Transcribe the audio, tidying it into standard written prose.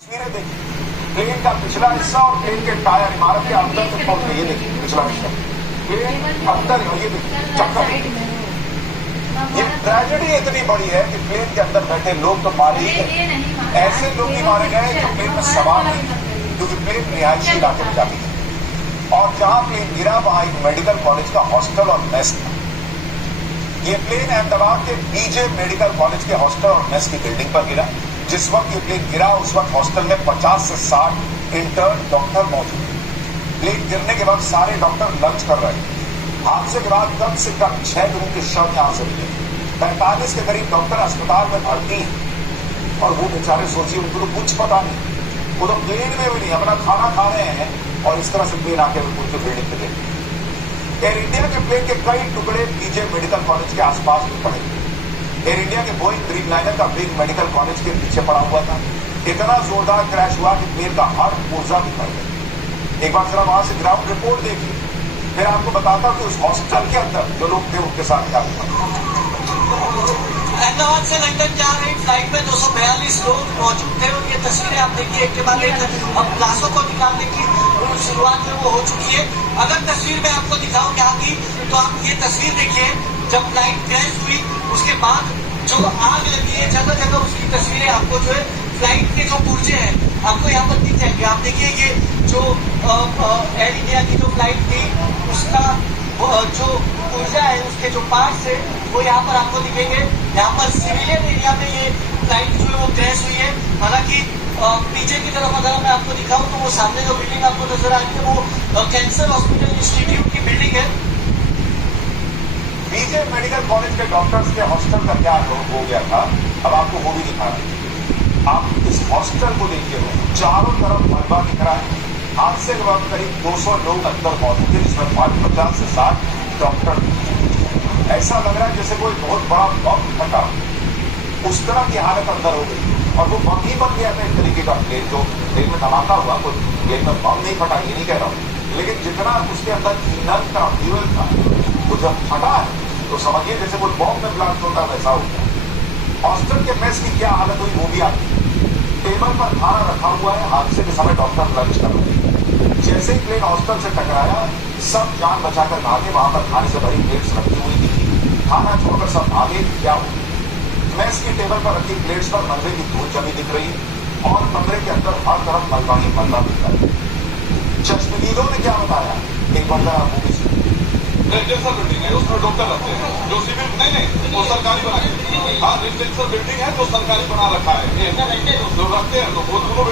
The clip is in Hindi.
तस्वीरें देखिए, प्लेन का पिछला हिस्सा और प्लेन के टायर इमारत के अंदर तक पहुंच गए। ये देखिए पिछला हिस्सा, प्लेन अंदर है। ये देखिए चक्कर। ये ट्रेजेडी इतनी बड़ी है कि प्लेन के अंदर बैठे लोग तो मारे ही गए, ऐसे लोग भी मारे गए जो प्लेन में सवार नहीं थे, क्योंकि प्लेन रिहायशी इलाके में जाती थी। और जहां प्लेन गिरा वहां एक मेडिकल कॉलेज का हॉस्टल और मेस था। ये प्लेन अहमदाबाद के बीजे मेडिकल कॉलेज के हॉस्टल और मेस की बिल्डिंग पर गिरा। जिस वक्त ये प्लेन गिरा उस वक्त हॉस्टल में 50 से 60 इंटर्न डॉक्टर मौजूद थे। प्लेन गिरने के बाद सारे डॉक्टर लंच कर रहे थे। हादसे के बाद कम से कम 6 लोगों के शव यहां से मिले। 45 के करीब डॉक्टर अस्पताल में भर्ती हैं और वो बेचारे सोचिए उनको तो कुछ पता नहीं, वो तो प्लेन में भी नहीं, अपना खाना खा रहे हैं और इस तरह से प्लेन आके उनकी बिल्डिंग पे गिर। एयर इंडिया के प्लेन के कई टुकड़े बीजे मेडिकल कॉलेज के आसपास भी पड़े। एयर इंडिया के बोइंग ड्रीमलाइनर का प्लेन मेडिकल कॉलेज के पीछे पड़ा हुआ था। इतना जोरदार क्रैश हुआ कि प्लेन का हर पुर्जा निकल गया। एक बार जरा वहां से ग्राउंड रिपोर्ट देखिए, फिर आपको बताता हूं कि उस हॉस्टल के अंदर जो लोग थे उनके साथ क्या हुआ। अहमदाबाद से लंदन जा रही फ्लाइट में 242 लोग मौजूद थे और ये तस्वीरें आप देखिए एक के बाद एक अब लाशों को निकालने की शुरुआत में वो हो चुकी है। अगर तस्वीर में आपको दिखाऊं यहाँ की, तो आप ये तस्वीर देखिए जब फ्लाइट क्रैश हुई उसके बाद जो आग लगी है जगह जगह, उसकी तस्वीरें आपको जो है फ्लाइट के जो पुर्जे हैं आपको यहाँ पर दिख जाएंगे। आप देखिए ये जो एयर इंडिया की जो फ्लाइट थी उसका जो पुर्जा है, उसके जो पार्ट्स है वो यहाँ पर आपको दिखेंगे। यहाँ पर सिविलियन एरिया में ये फ्लाइट जो है वो क्रैश हुई है। हालांकि पीछे की तरफ अगर मैं आपको दिखाऊं तो वो सामने जो बिल्डिंग आपको नजर आ रही है वो कैंसर हॉस्पिटल इंस्टीट्यूट की बिल्डिंग है। बीजे मेडिकल कॉलेज के डॉक्टर्स के हॉस्टल का क्या हो गया था, अब आपको वो भी दिखा रहे हैं। आप इस हॉस्टल को देखिए, चारों तरफ मलबा दिख रहा है। हादसे के वक्त करीब 200 लोग अंदर मौजूद थे, जिसमें 50 से 60 डॉक्टर। ऐसा लग रहा है जैसे कोई बहुत बड़ा बम फटा, उस तरह की हालत अंदर हो गई। और वो बम ही बन गया था इस तरीके का प्लेन, जो प्लेन में धमाका हुआ, कोई प्लेन में बम नहीं फटा, ये नहीं कह रहा हूँ, लेकिन जितना उसके अंदर ईंधन था, फ्यूल था, वो जब फटा है तो समझिए जैसे कोई बॉम्ब में ब्लास्ट होता वैसा हो गया। हॉस्टल के मेस की क्या हालत हुई वो भी आती है। टेबल पर खाना रखा हुआ है, हादसे के समय डॉक्टर लंच कर रहे हैं। जैसे ही प्लेन हॉस्टल से टकराया सब जान बचाकर भागे। वहां पर खाने से भरी प्लेट्स रखी हुई थी, खाना छोड़कर सब भागे। क्या हुआ? मेस की टेबल पर रखी प्लेट्स पर मलबे की धूल जमी दिख रही है और कमरे के अंदर हर तरफ मलबा ही मलबा दिख रहा है। चश्मदीदों ने क्या बताया, एक बार जरा वो भी सुनिए। रेजिडेंशियल बिल्डिंग है, उसमें डॉक्टर रहते हैं, जो सिविल नहीं वो सरकारी बना है। हाँ, रेजिडेंशियल बिल्डिंग है जो सरकारी बना रखा है, जो रखते हैं तो वो